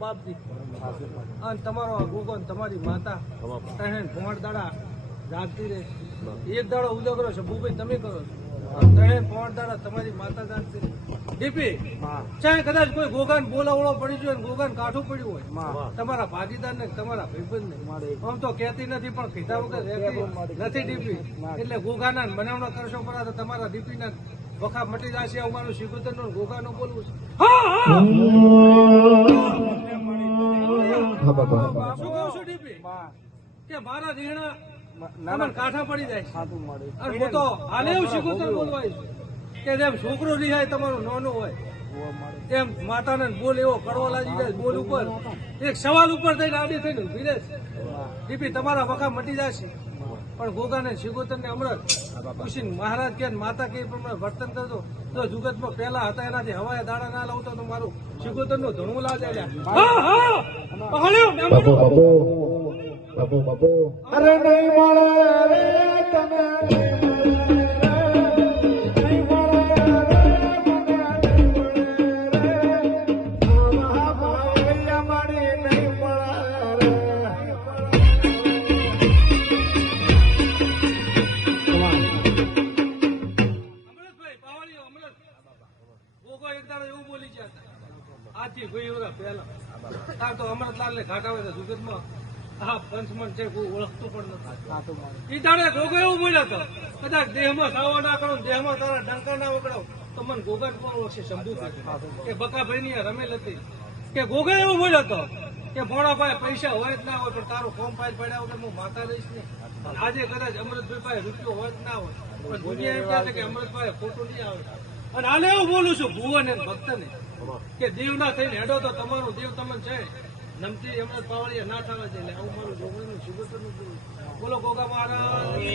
બાપજી. અને તમારો અગુગો તમારી માતા તહેન પોણ દાડા જાગતી રહે. એક દાડો ઉજાગરો છે. ભૂભાઈ તમે કરો છો. પોણ દાડા તમારી માતા જાગતી રહે. ડીપી ચાહે કદાચ કોઈ ગોગાન બોલાવડો પડી ગયો ને ગોગાન કાઠું પડ્યું હોય. તમારા ભાગીદાર ને તમારા ભાઈબંધ ને આમ તો કહેતી નથી પણ કીધા વગર રહેતી નથી ડીપી એટલે ગોગાના બનાવણા કરશો પરા તો તમારા ડીપી ના વખા મટી જશે અમારું શિકોતરનું ગોગાનું બોલવું છે. હા હા શું કહું છું ડીપી? કે મારા રીહણા તમને કાંઠા પડી જાય અને હું તો હાલે એવું શીખું બોલવા કે જેમ છોકરો રિહાય તમારું નાનું હોય. એમ માતાને બોલ એવો કડવો લાગી જાય બોલ ઉપર. એક સવાલ ઉપર થઈને આડી થઈને ઊભી રહે. દીપી તમારા વખા મટી જશે. પણ ગોગાને શિગોતર ને અમૃત. ખુશી મહારાજ કે માતા કે પ્રમાણે વર્તન કરજો. તો જુગતમાં પહેલા હતા એનાથી હવાએ દાડા ના લાવતો તો મારું શિગોતરનું ધણું લાગે હા હા! બાપુ બાપુ બાપુ બાપુ અરે નહીં મળે એવું બોલી ગયા. આજથી કોઈ વર્ષ પહેલા. આ તો અમૃતલાલને ઘાટા હોય તો જુગતમાં આ પંચમન છે કોઈ ઓળખતું પણ નથી. દાડે ગોગો એવું બોલ્યો હતો કદાચ દેહમાં સાવો ના કરો દેહમાં તારા ડંકા ના વગડો, તો મને ગોગા કોણ ઓળખશે સમજુ કે બકાભાઈ ની રમેલ હતી કે ગોગા એવું બોલ્યો હતો કે ભોળા ભાઈ પૈસા હોય જ ના હોય, પણ તારું ફોર્મ ફાઇલ પડ્યા વગર હું માતા લઈશ ને આજે કદાચ અમૃતભાઈ પાસે રૂપિયો હોય જ ના હોય પણ દુનિયા એમ કહે છે કે અમૃતભાઈ ખોટું નહીં આવે અને આને એવું બોલું છું, ભુવન અને ભક્તને, કે દેવ ના થઈને હેડો તો તમારું દેવ તમને છે. નમતી અમૃત પાવળીએ ના થવા છે એટલે આવું મારું જોગણીનું બોલું. બોલો ગોગા મહારાજ.